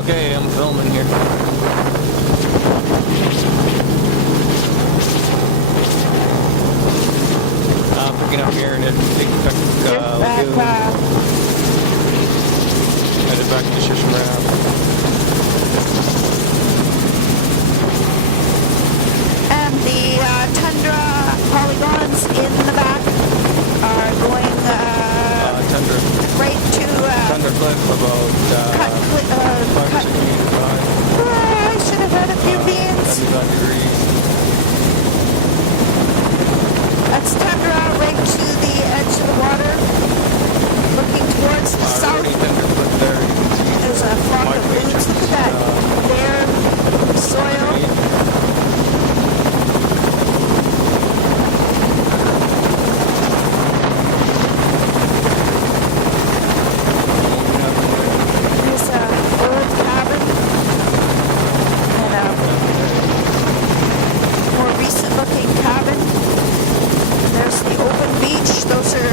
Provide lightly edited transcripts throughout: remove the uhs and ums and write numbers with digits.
Okay, I'm filming here. Picking up here in a big lagoon. Headed back to Shishmarab. And the tundra polygons in the back are going Tundra. right to Tundra cliff about 5 or 6 meters high. I should have had a few beans. 75 degrees. That's tundra right to the edge of the water, looking towards the south. Already Tundra cliff there. You can see There's a flock of birds. Look at that bare soil. There's an old cabin and a more recent looking cabin. And there's the open beach. Those are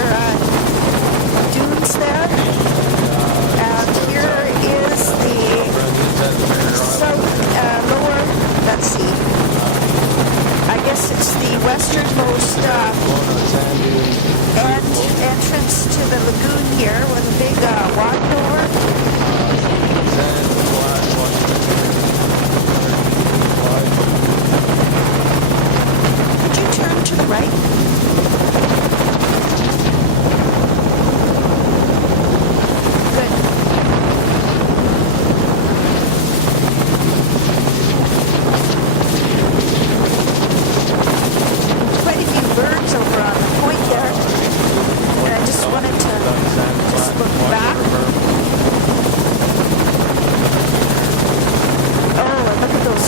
dunes there. And here is the south, lower, let's see. I guess it's the westernmost entrance to the lagoon here with a big walk door. Could you turn to the right? Good. Quite a few birds over on the point there. And I just wanted to just look back. Oh, and look at those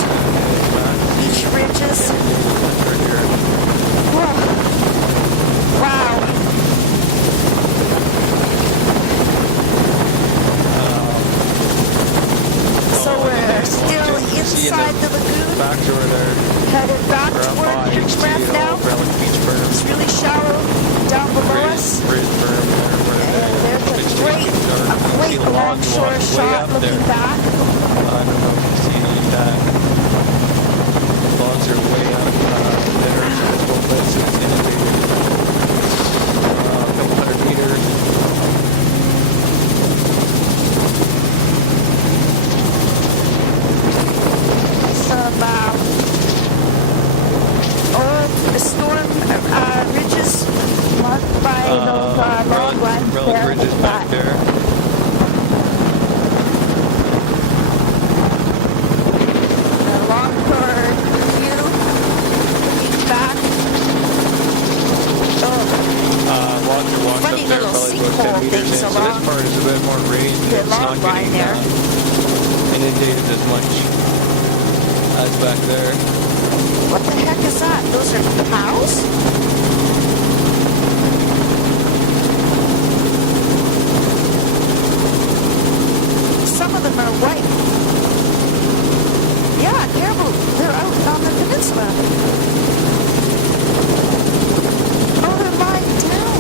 beach ridges. Whoa. Wow. So we're still inside the lagoon, Back to where they're headed back toward Beachcraft now. It's really shallow down below us. And there's a great longshore shot looking back. I don't know if you see that. Logs are way up there. So both places inundated. A couple hundred meters. Some old storm ridges marked by those log lines relic there. ridges back there. A long-tour view, looking back. Oh, Logs are washed funny up there, little probably about 10 sinkhole meters things in. So along this part is a bit more raised. the It's log not line getting there. inundated as much as back there. What the heck is that? Those are cows? Some of them are white. Yeah, caribou. They're out on the peninsula. Oh, they're lying down.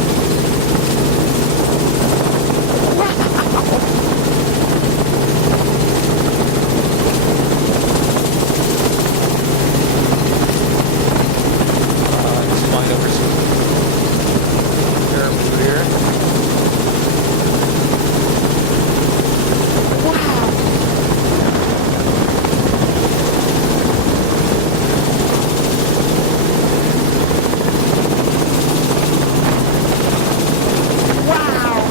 Wow. Just flying over some caribou here. Wow. Wow.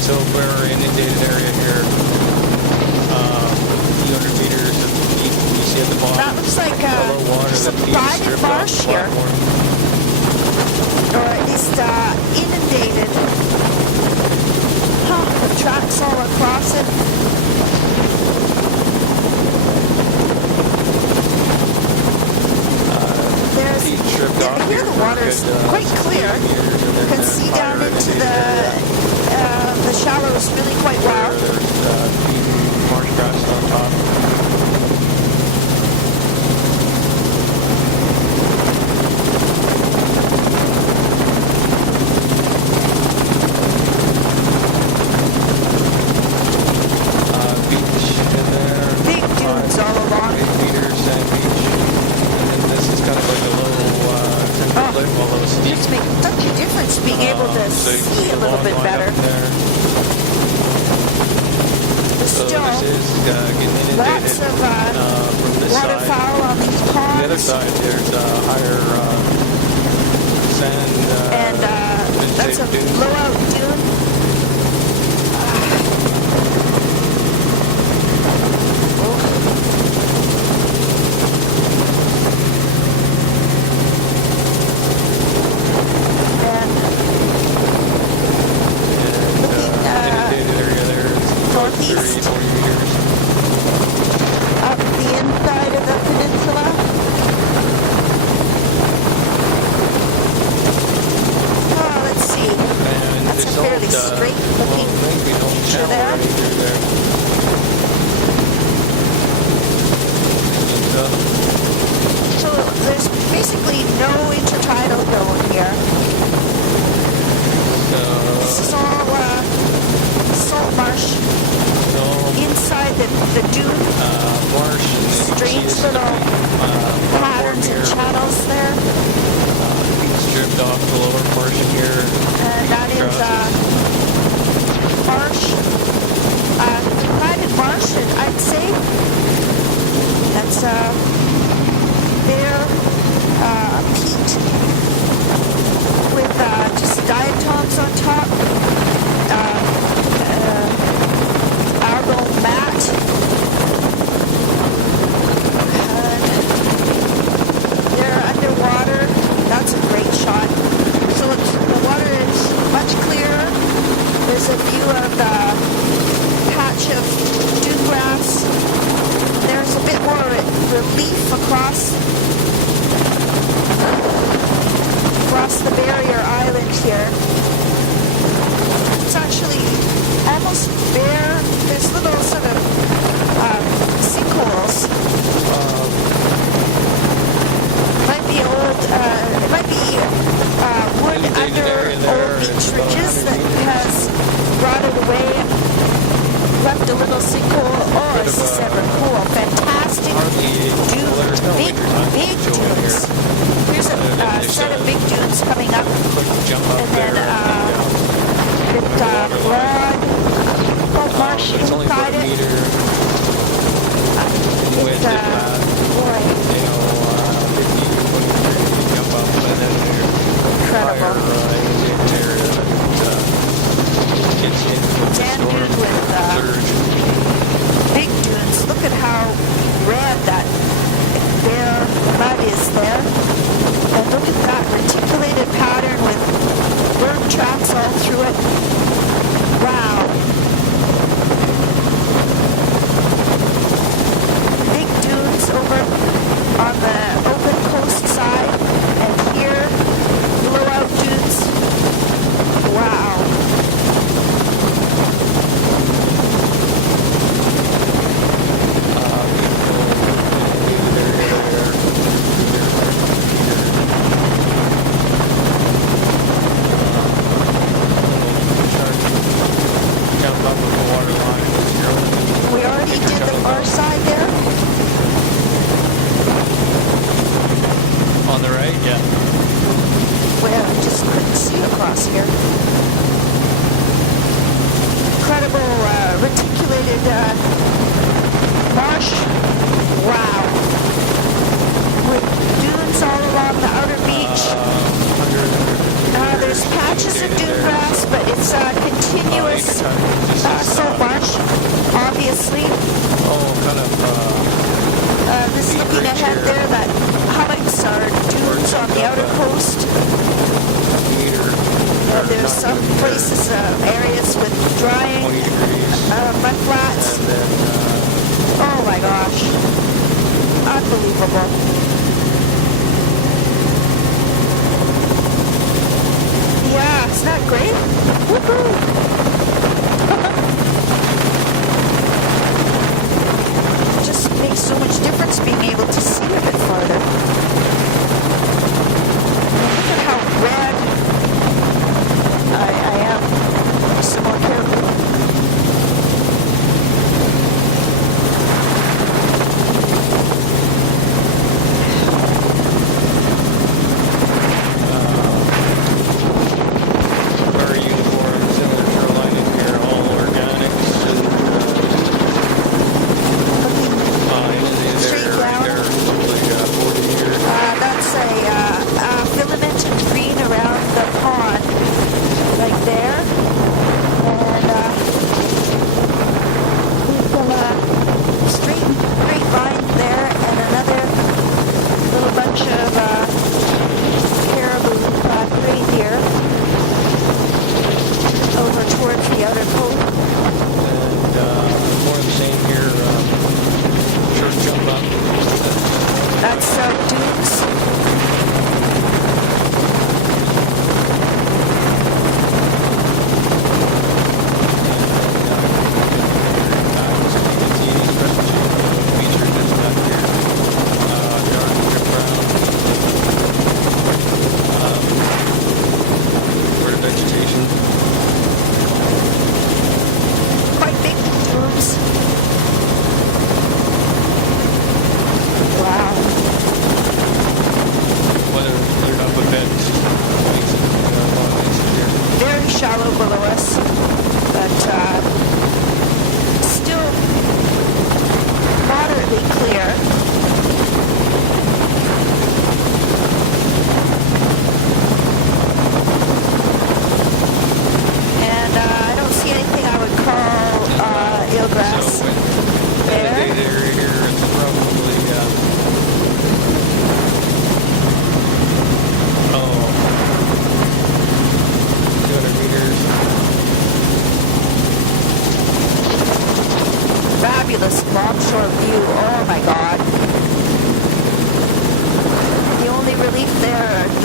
So we're in inundated area here. Few hundred meters of deep. You see at the bottom. That looks like below water, some the private stripped marsh off here. platform. Or at least inundated. Huh, the tracks all across it. Feet stripped off Hear here. the water's quite clear. You can see down into the shallows really quite well. There's marsh grass on top. Lots of waterfowl on these ponds. The other side, there's higher sand. And that's a blowout dune.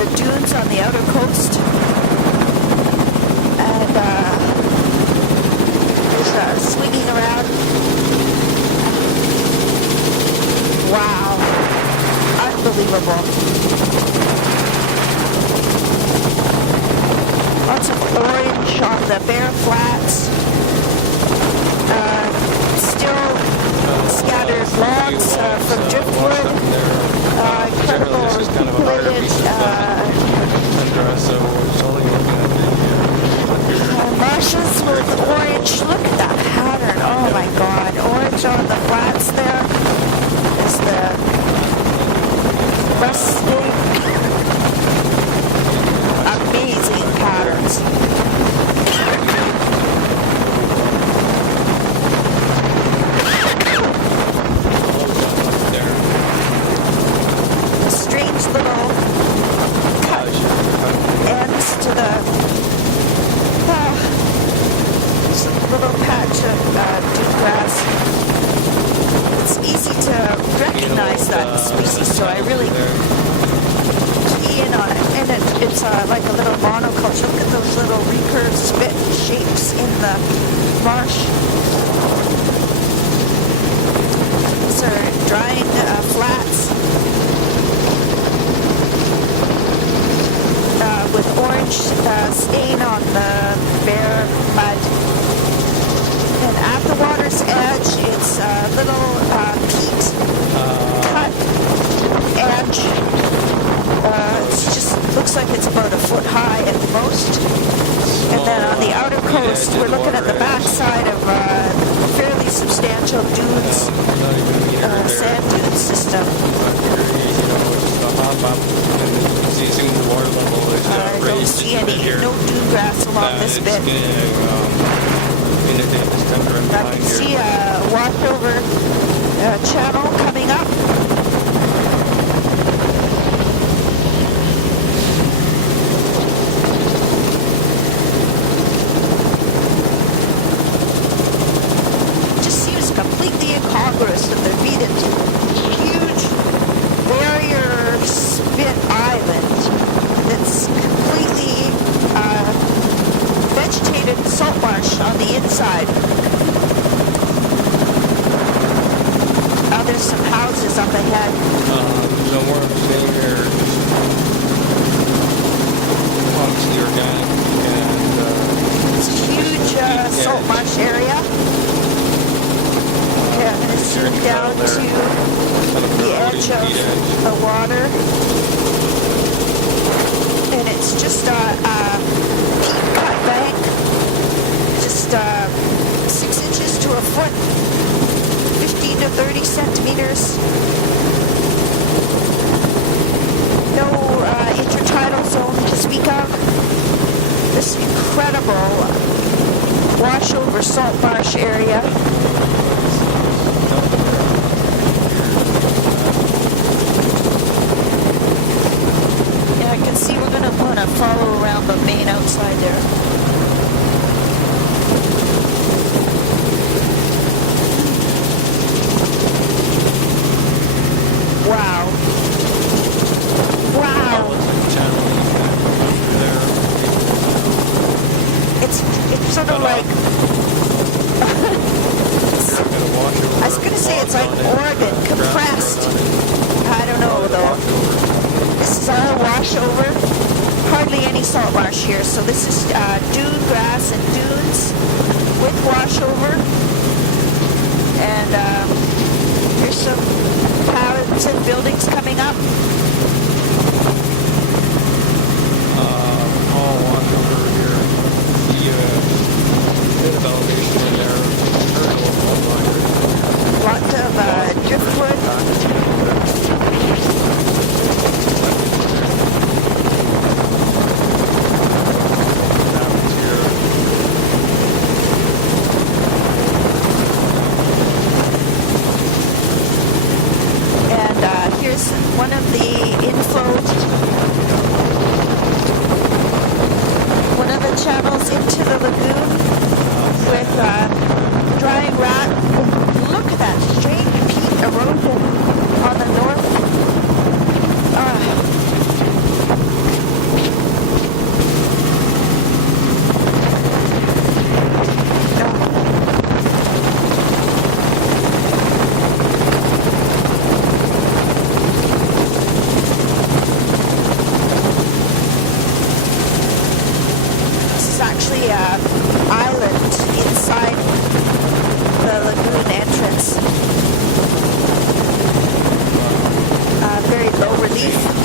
the dunes on the outer coast. And there's swinging around. Wow. Unbelievable. Lots of orange on the bare flats. Still scattered logs from driftwood. Incredible reticulated marshes with orange. Look at that pattern. Oh my god. Orange on the flats there. Is the rusting. Amazing patterns. The strange little cut ends to the little patch of dune grass. It's easy to recognize that species, so I really key in on it. And it's like a little monoculture. Look at those little recurved spit shapes in the marsh. These are drying flats with orange stain on the bare mud. And at the water's edge, it's a little peat cut edge. It just looks like it's about a foot high at most. And then on the outer coast, we're looking at the backside of a fairly substantial dunes, sand dune system. I don't see no dune grass along this bit. I can see a washover channel coming up. Just seems completely incongruous that there be this huge barrier spit island that's completely vegetated salt marsh on the inside. There's some houses up ahead. No more I'm staying here. Obviously organic and it's a huge salt marsh area. Okay, I'm going to zoom down to the edge of the water. And it's just a peat cut bank. Just 6 inches to a foot. 15 to 30 centimeters. No intertidal zone to speak of. This incredible washover salt marsh area. Yeah, I can see we're going to want to follow around the main outside there. Wow. Wow. It's sort of like I was going to say it's like Oregon compressed. I don't know though. This is all washover. Hardly any salt marsh here. So this is dune grass and dunes with washover. And here's some pallets and buildings coming up. All on over here. The bit of elevation in there. Lots of driftwood. Here's one no relief.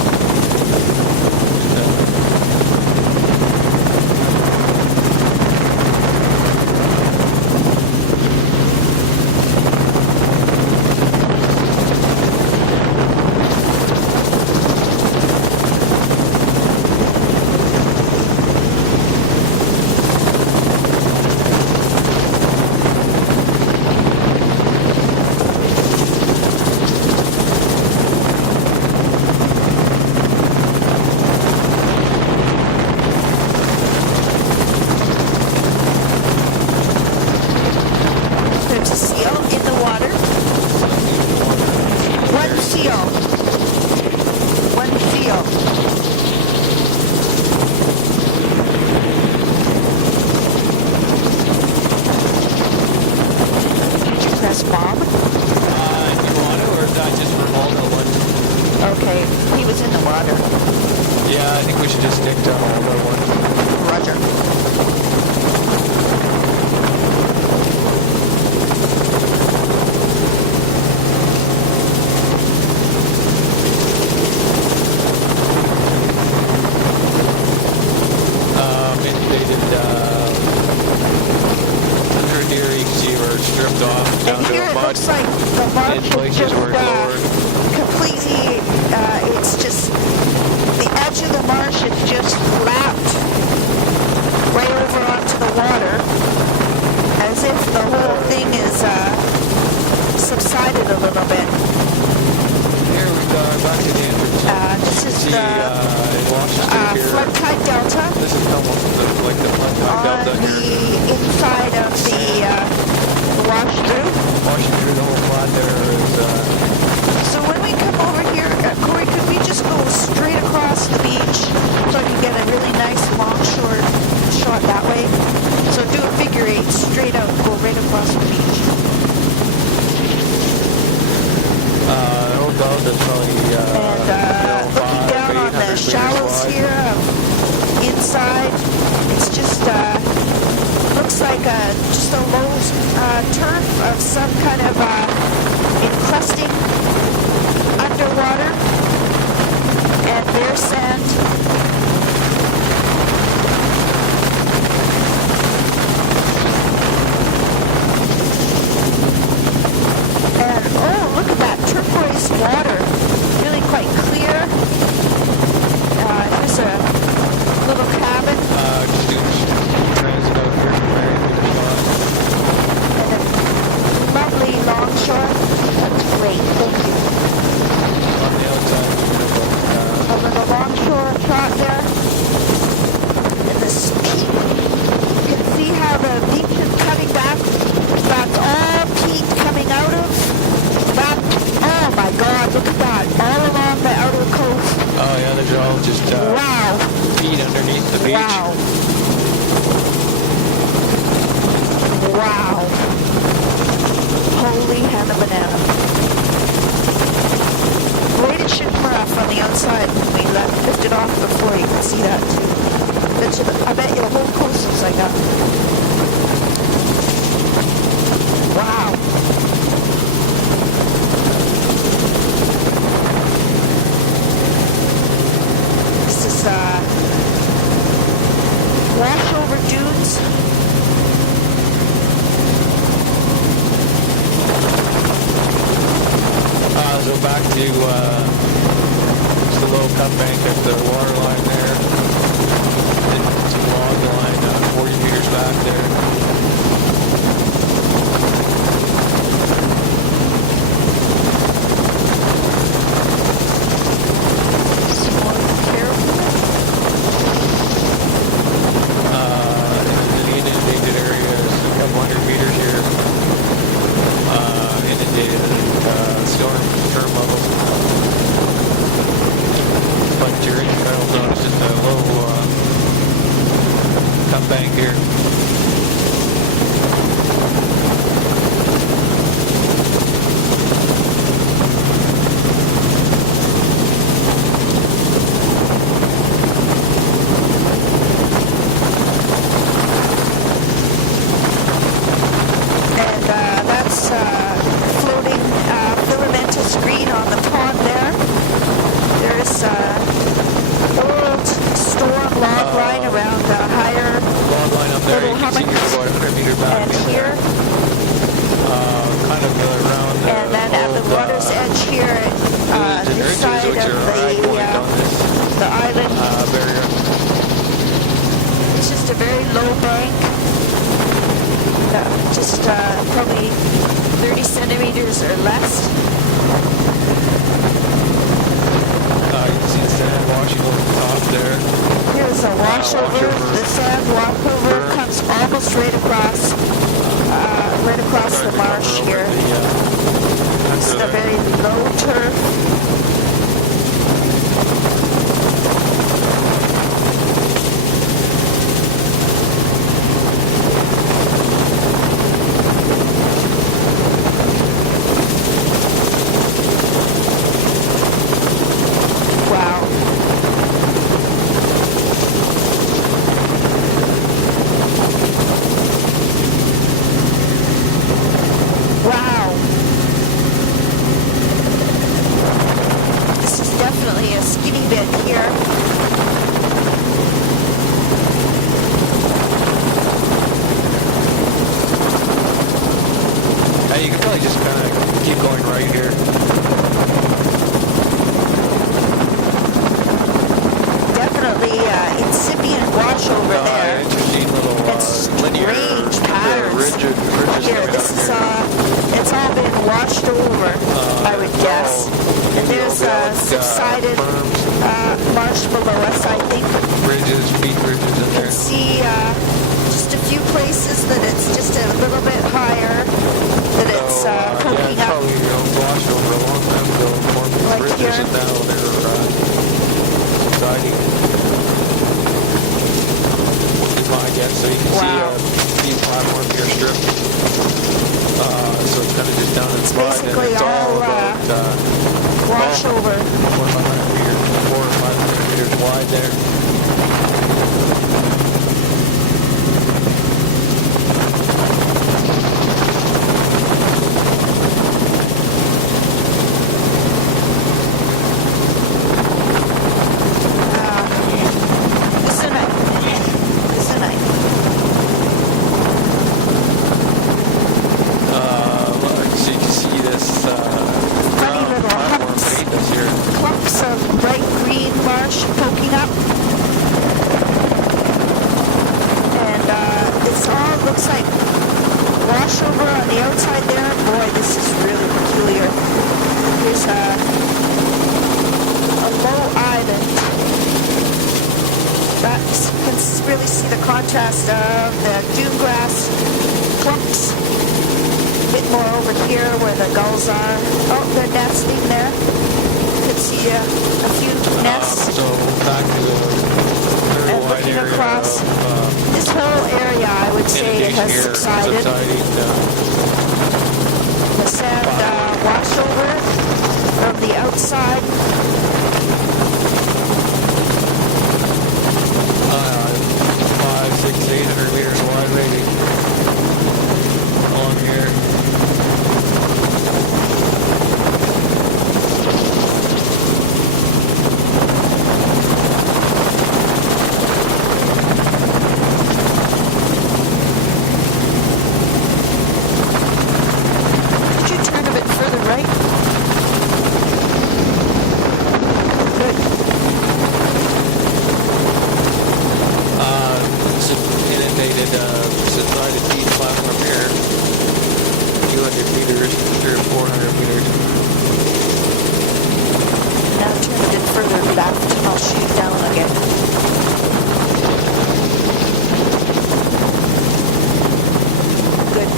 There's a seal in the water. One seal. One seal. Did you press Bob? You want it, or is that just for Waldo one? Okay, he was in the water. Yeah, I think we should just stick to Waldo one. Roger. Indicated under here you can see we're stripped off down And to here a it mud. looks like the marsh In is places just where it's lowered. completely, it's just, the edge of the marsh is just lapped way over onto the water, as if the whole thing is subsided a little bit. Here we go, back to the entrance. This is See, the it washes through here. flood tide delta This is almost like the flood tide on delta the here. inside of the wash through. Washing through the whole flood there is, So when we come over here, Corey, could we just go straight across the beach so I can get a really nice long short shot that way? So do a figure eight straight out, go right across the beach. the whole delta is probably, And looking down on the shallows here, inside, it's just, looks like just a low turf of some kind of encrusting underwater and bare sand. And oh, look at that turquoise water, really quite clear. Here's a little cabin just doing transit out here from there to the shot. and a lovely longshore. That's great, thank you. On the outside, A little longshore shot there. And this peak, you can see how the beach is cutting back. That's all peat coming out of that. Oh my God, look at that. All along the outer coast. oh yeah, they're all just, Wow. feet underneath the beach. Wow. Wow. Holy Hannah Banana. Rated shimmer off on the outside when we lifted off before. You can see that too. I bet you the whole coast looks like that. Wow. This is washover dunes. So back to the low cut bank at the water line there. And some log line 40 meters back there. Some more careful. In the inundated area is a couple hundred meters here. Inundated storm term levels. But you're in Carroll Zone, it's just a low cut bank here. side of which are high point on this the island. barrier. It's just a very low bank. Just probably 30 centimeters or less. You can see the sand washing over the top there. Here's a washover. The sand washover comes almost right across the marsh here. It's a very low turf. You can probably just kind of keep going right here. Definitely incipient wash over there. Interesting little linear, strange patterns. ridges Here, this is it's all been washed over, I would guess. And there's subsided marsh below us, I think. Ridges, deep ridges in there. You can see just a few places that it's just a little bit higher, that it's poking up. Probably washed over a long time ago, formed these Like ridges, here. and now they're subsiding. Is my guess. So you can see the platform here stripped. So it's kind of just down in the slide, and basically it's all all about wash over. 400 meters, 400 or 500 meters wide there. Really see the contrast of the dune grass clumps. A bit more over here where the gulls are. Oh, they're nesting there. You can see a few nests. So back to the very and wide looking area across of, this whole area, I would say, it has subsided. The sand washover from the outside. 800 meters wide, maybe, along here. Could you turn a bit further right? Good. Inundated, subsided deep platform here, 200 meters through 400 meters. Now turn a bit further left and I'll shoot down again. Good.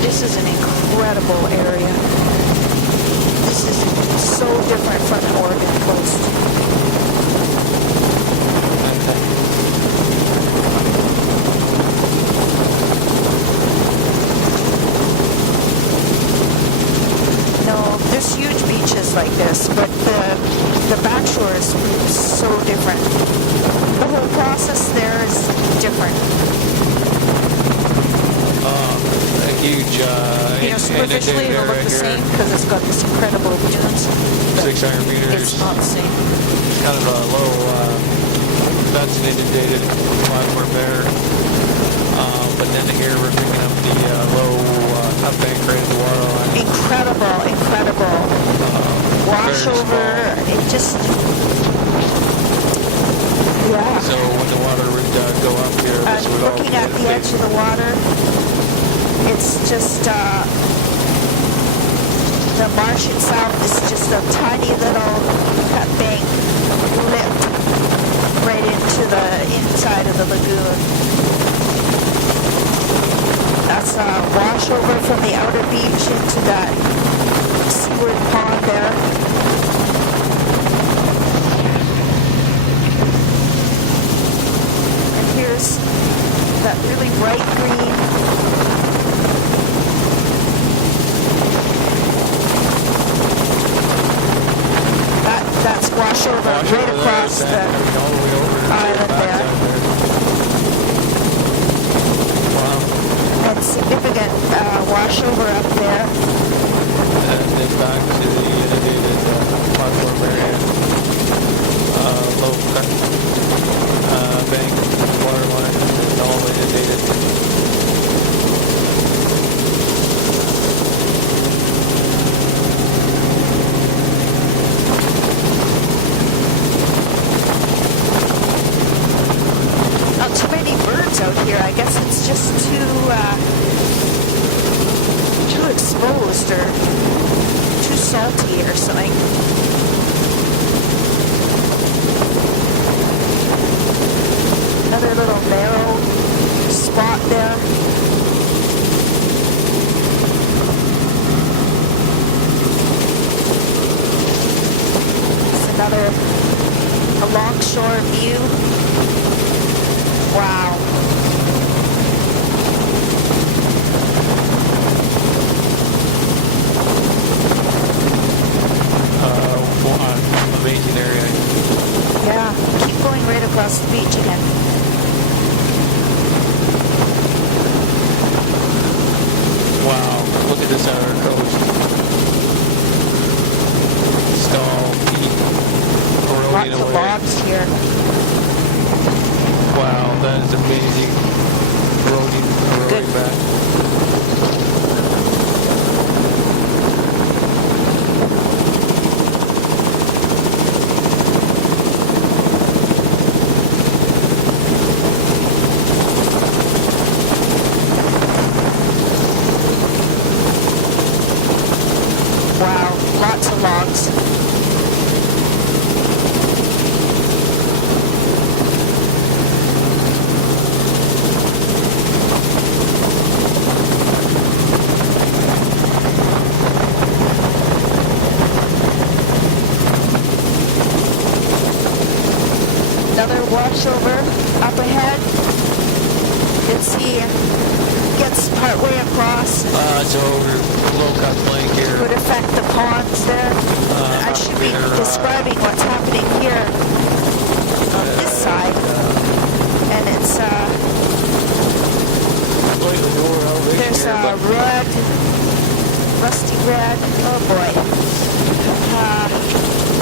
This is an incredible area. This is so different from the Oregon coast. There's huge beaches like this, but the backshore is so different. The whole process there is different. A huge, superficially it'll look the same because it's got this incredible dunes. 600 meters. It's not the same. Kind of a low, that's an inundated platform there. But then here we're picking up the low up bank right at the water line. Incredible. Washover. It just, yeah. So when the water would go up here, this would all looking be at the edge of the water, it's just, the marsh itself is just a tiny little cut bank lip right into the inside of the lagoon. That's a washover from the outer beach into that seaward pond there. And here's that really bright green. That's washover right across the island there. Wow. And significant washover up there. And then back to the inundated platform area. Low cut bank, water line, and all inundated. Not too many birds out here. I guess it's just too exposed or too salty or something. Another little narrow spot there. It's another alongshore view. Wow. Amazing area. Yeah, keep going right across the beach again. Wow, look at this outer coast. Stall, peak, corroding Lots of away. logs here. Wow, that is amazing. Corroding Good. back. Wow, lots of logs. Another washover up ahead. You can see it gets partway across. So we're low cut blank here. Could affect the ponds there. I should be describing what's happening here on this side. And it's, there's a red, rusty red, oh boy.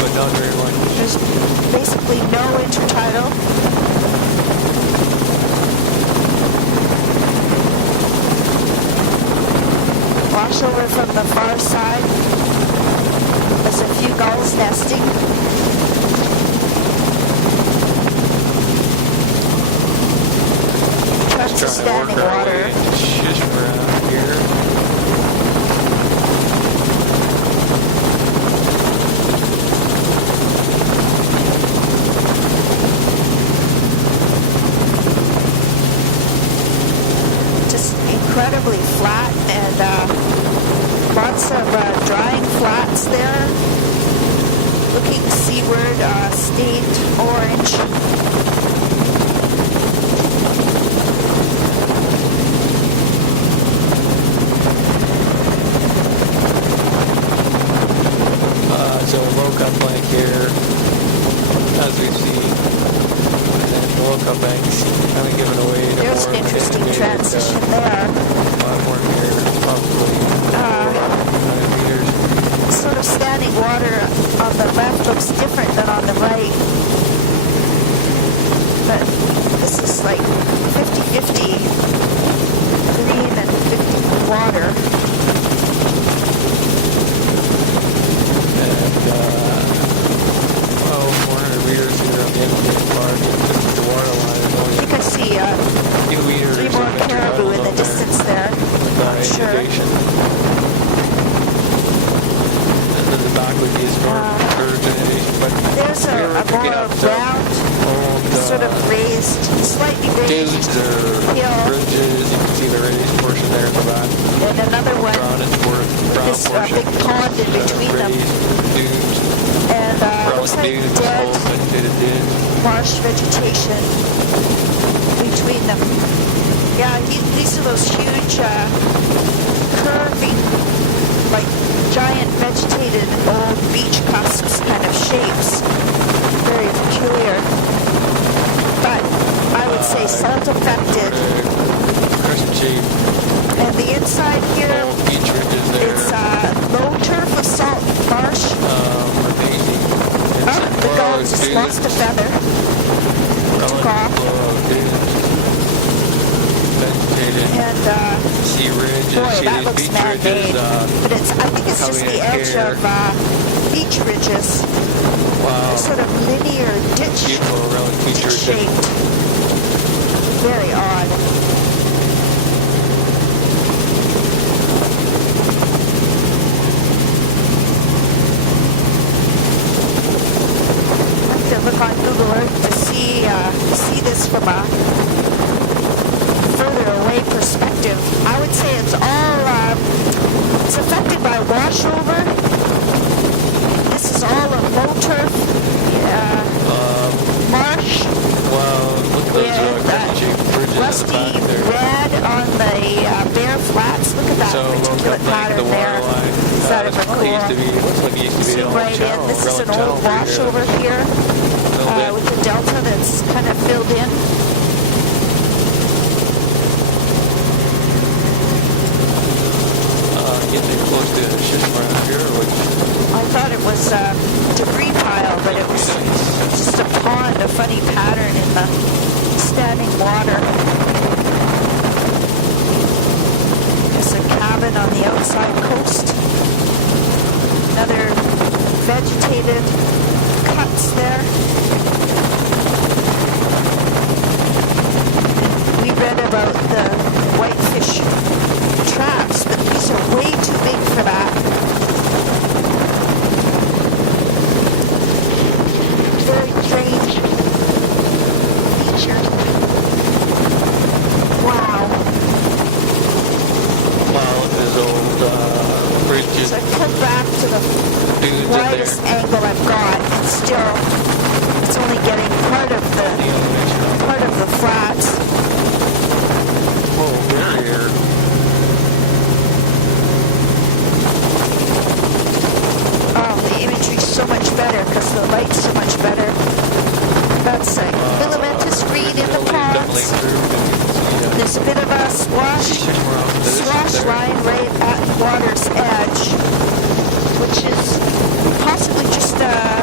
But not very much. There's basically no intertidal. Washover from the far side. There's a few gulls nesting. Tons of standing water. Shish around here. Just incredibly flat and lots of drying flats there. Looking seaward, stained orange. So low cut blank here, as we see, and then the low cut banks kind of giving away to There's more an interesting inundated, transition there. platform here, probably 100 meters. Sort of standing water on the left looks different than on the right. But this is it's like 50-50 green and 50 water. And 400 meters here on the end part, the water line is only I think I see 2 meters. 3 more caribou in the distance there. Not sure. And then the back would be a storm curve vegetation, but There's a more round, sort of raised, slightly raised dunes or hill, bridges. You can see the raised portion there in the back. and another one Brown with this portion. big pond in between them. Raised dunes. And looks like Dunes, dead whole vegetated dunes. marsh vegetation between them. Yeah, these are those huge curving, like giant vegetated old beach cusps kind of shapes. Very peculiar. But I would say salt affected. Crisp shape. And the inside here, Old beach ridges there. it's low turf with salt marsh. Amazing. The gull just lost a feather. Took off. Vegetated. And See ridges. boy, See that these looks beach man-made. ridges. But I think it's just coming the in edge here. of beach ridges. Wow. They're sort of linear ditch Beautiful relic beach ridges. shaped. Very odd. I have to look on Google Earth to see this from a further away perspective. I would say it's all it's affected by washover. This is all a low turf marsh. Wow, look at those crescent shaped bridges Rusty in the back there. red on the bare flats. Look at that So look particular up like the pattern there. water line. Is that This a probably used to cool? be, looks like it used to be See the old right channel. in. This is an relic old channel washover here little bit. with the delta that's kind of filled in. Getting close to Shishmark here, which I thought it was a debris pile, but it was just a pond, a funny pattern in the standing water. There's a cabin on the outside coast. Another vegetated cuts there. We read about the whitefish traps, but these are way too big for that. Very strange feature. Wow. wow, look at this old bridges. So I come back to the Dunes in widest there. angle I've got, and still it's only getting part of the flats. Whoa, we're here. Oh, the imagery's so much better because the light's so much better. That's a filamentous reed in the ponds. There's a bit of a swash line right at water's edge, which is possibly just peat.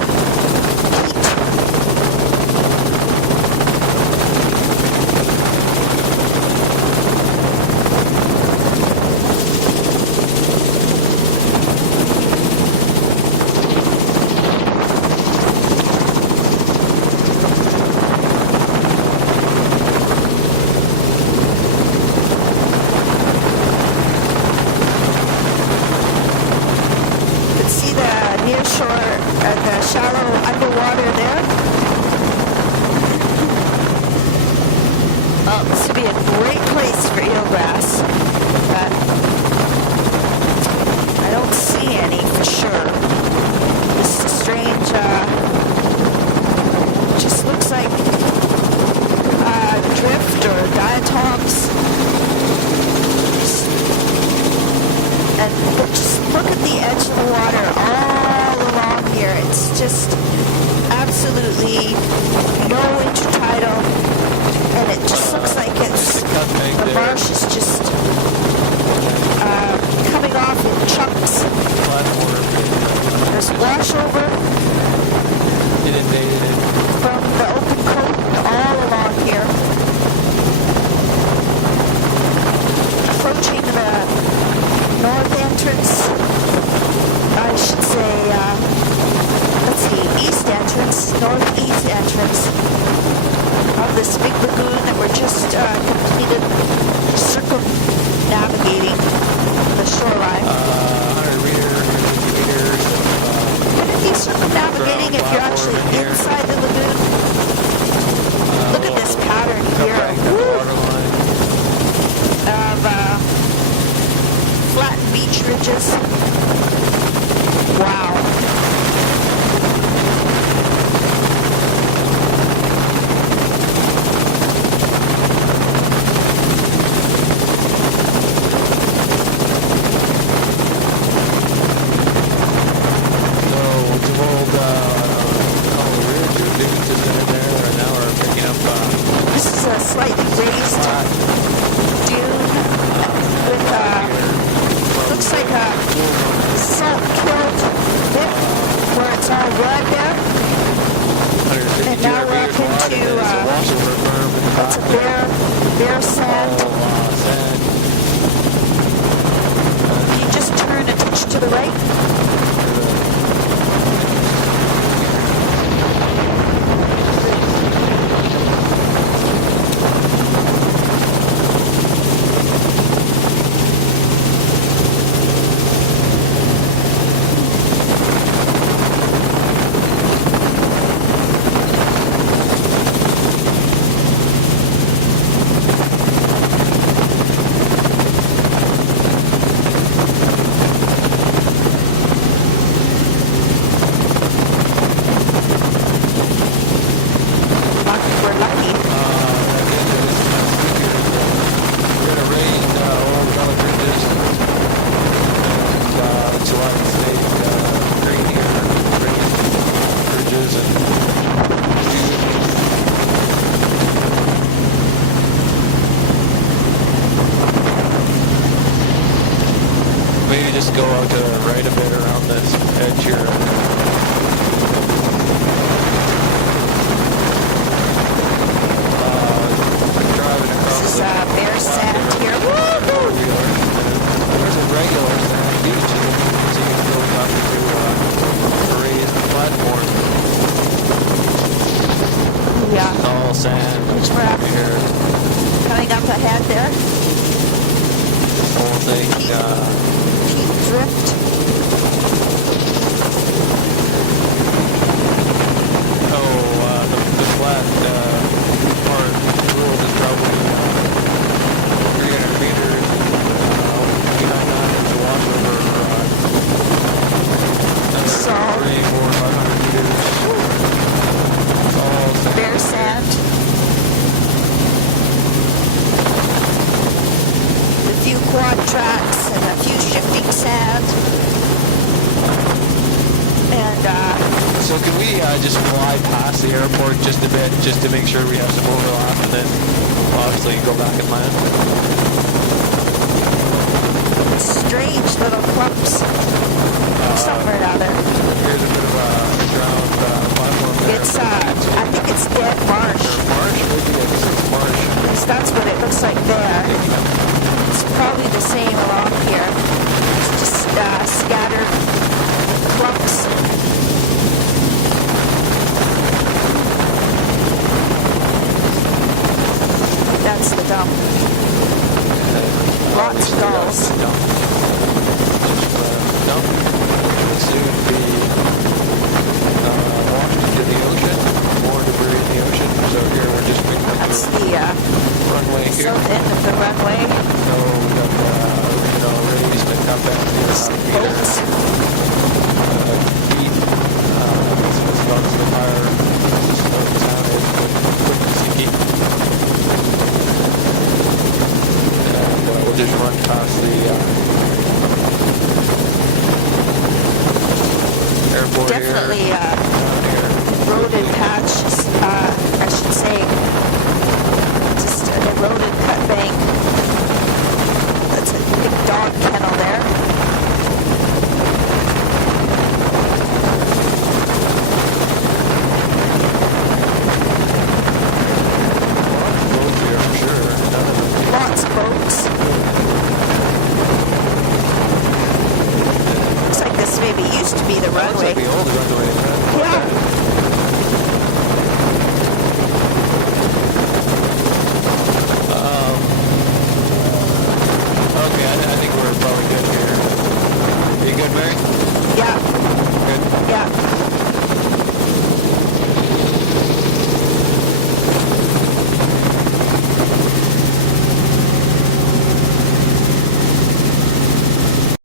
This would be a great place for eelgrass, but I don't see any for sure. This is strange, just looks like drift or diatoms. And just look at the edge of the water all along here. It's just absolutely no intertidal. And it just looks like it's, the marsh is just coming off in chunks. There's washover from the open coat all along here. if you're platform actually in here. inside the lagoon. Look at this pattern here. Water line. Of flat beach ridges. Wow. This is a slightly raised dune with looks like a salt-killed bit where it's all red there. And now we're up into that's a bare sand. Can you just turn a touch to the right? Maybe just go out to the right a bit around this edge here. Driving across This is bare sand here. Woo-hoo! There's a regular sand beach, so you can go up to a raised platform. Yeah. All sand. Which we're up here. Coming up ahead there. Whole thing. Peak drift. The flat part world is probably 300 meters. Behind that is the wash over another 300, 400, 500 meters. All sand. Bare sand. A few quad tracks and a few shifting sand. And So can we just fly past the airport just a bit, just to make sure we have some overlap, and then obviously go back and land? strange little clumps somewhere down there. Here's a bit of a ground platform there. It's I think it's dead marsh. Marsh? It's marsh. At least that's what it looks like there. It's probably the same along here. It's just scattered clumps. That's the dump. Lots of gulls. Dump will soon be washed into the ocean. More debris in the ocean. So here we're just picking up That's the the runway here. south end of the runway. So we got raised and cut back here. Boats. Feet. This is about the fire. This is what the sound is. Quick and sticky. And we'll just run past the airport Definitely here. Down here. roaded patch.